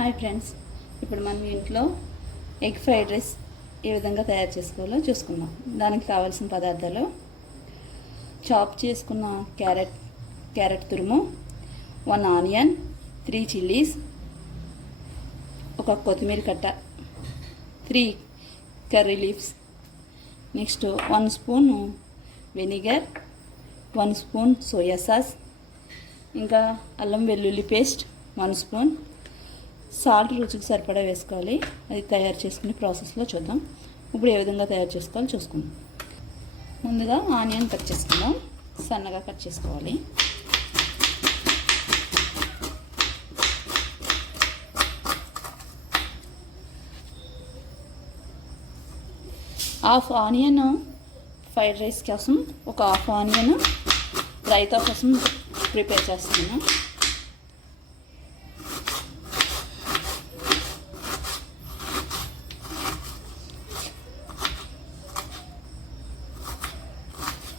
Hi friends. ఇప్పుడు మనం ఇంట్లో ఎగ్ ఫ్రైడ్ రైస్ ఏ విధంగా తయారు చేసుకోవాలో చూసుకుందాం. దానికి కావాల్సిన పదార్థాలు చాప్ చేసుకున్న క్యారెట్ క్యారెట్ తురుము వన్ ఆనియన్ త్రీ చిల్లీస్ ఒక కొత్తిమీర కట్ట three curry leaves next one spoon vinegar one spoon soya sauce ఇంకా అల్లం వెల్లుల్లి పేస్ట్ వన్ స్పూన్ సాల్ట్ రుచికి సరిపడా వేసుకోవాలి. అది తయారు చేసుకునే ప్రాసెస్లో చూద్దాం. ఇప్పుడు ఏ విధంగా తయారు చేసుకోవాలో చూసుకుందాం. ముందుగా ఆనియన్ కట్ చేసుకుందాం. సన్నగా కట్ చేసుకోవాలి. హాఫ్ ఆనియన్ ఫ్రైడ్ రైస్ కోసం ఒక హాఫ్ ఆనియన్ రైతా కోసం ప్రిపేర్ చేస్తున్నాను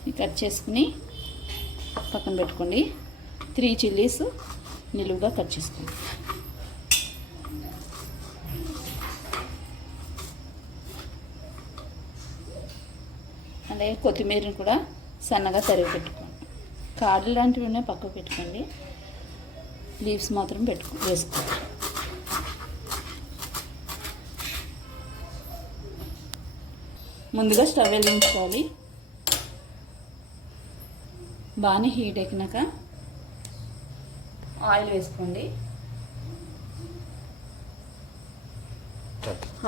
ఇది కట్ చేసుకుని పక్కన పెట్టుకోండి. త్రీ చిల్లీస్ నిలువుగా కట్ చేసుకోండి. అలాగే కొత్తిమీరని కూడా సన్నగా తరిగి పెట్టుకోండి. కాడలు లాంటివి ఉన్నాయి పక్కకు పెట్టుకోండి. లీవ్స్ మాత్రం పెట్టుకో వేసుకోండి. ముందుగా స్టవ్ వెలిగించుకోవాలి. బాగానే హీట్ ఎక్కినాక ఆయిల్ వేసుకోండి.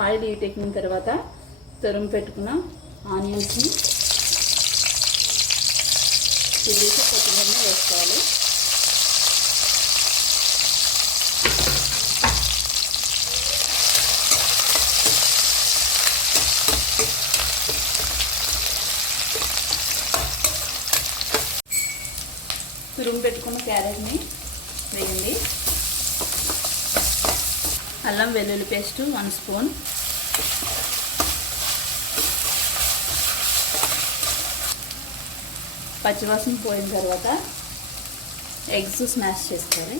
ఆయిల్ హీట్ ఎక్కిన తర్వాత తురుము పెట్టుకున్న ఆనియన్స్ని చిల్లీస్ కొత్తిమీరని వేసుకోవాలి. తురుము పెట్టుకున్న క్యారెట్ని వేయండి. అల్లం వెల్లుల్లి పేస్ట్ వన్ స్పూన్. పచ్చివాసన పోయిన తర్వాత ఎగ్స్ స్మాష్ చేసుకోవాలి.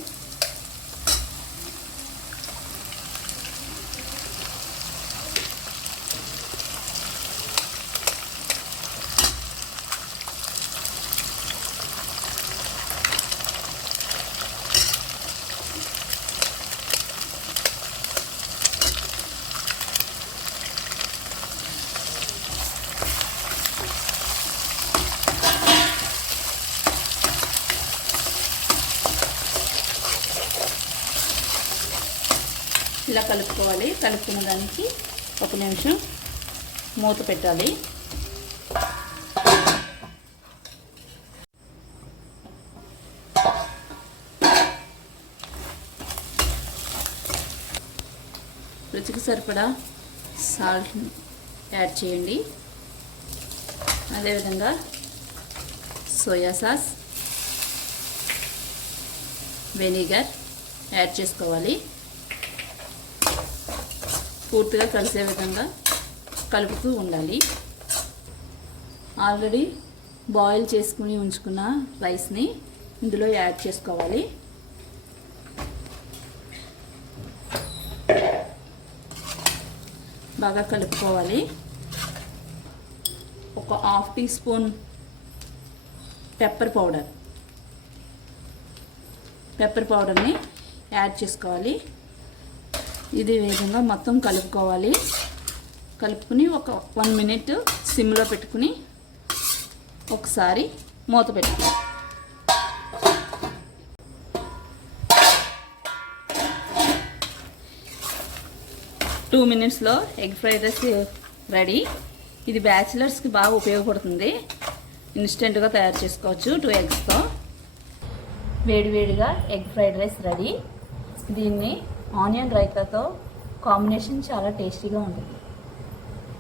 ఇలా కలుపుకోవాలి. కలుపుకున్న దానికి ఒక నిమిషం మూత పెట్టాలి. రుచికి సరిపడా సాల్ట్ యాడ్ చేయండి. అదేవిధంగా సోయా సాస్ వెనిగర్ యాడ్ చేసుకోవాలి. పూర్తిగా కలిసే విధంగా కలుపుతూ ఉండాలి. ఆల్రెడీ బాయిల్ చేసుకుని ఉంచుకున్న రైస్ని ఇందులో యాడ్ చేసుకోవాలి. బాగా కలుపుకోవాలి. ఒక half tea spoon pepper powder. Pepper పౌడర్ని యాడ్ చేసుకోవాలి. ఇది విధంగా మొత్తం కలుపుకోవాలి. కలుపుకుని ఒక వన్ మినిట్ సిమ్లో పెట్టుకుని ఒకసారి మూత పెట్టుకోవాలి. టూ మినిట్స్లో ఎగ్ ఫ్రైడ్ రైస్ రెడీ. ఇది బ్యాచిలర్స్కి బాగా ఉపయోగపడుతుంది. ఇన్స్టెంట్గా తయారు చేసుకోవచ్చు టూ ఎగ్స్తో. వేడివేడిగా ఎగ్ ఫ్రైడ్ రైస్ రెడీ. దీన్ని ఆనియన్ రైతాతో కాంబినేషన్ చాలా టేస్టీగా ఉంటుంది.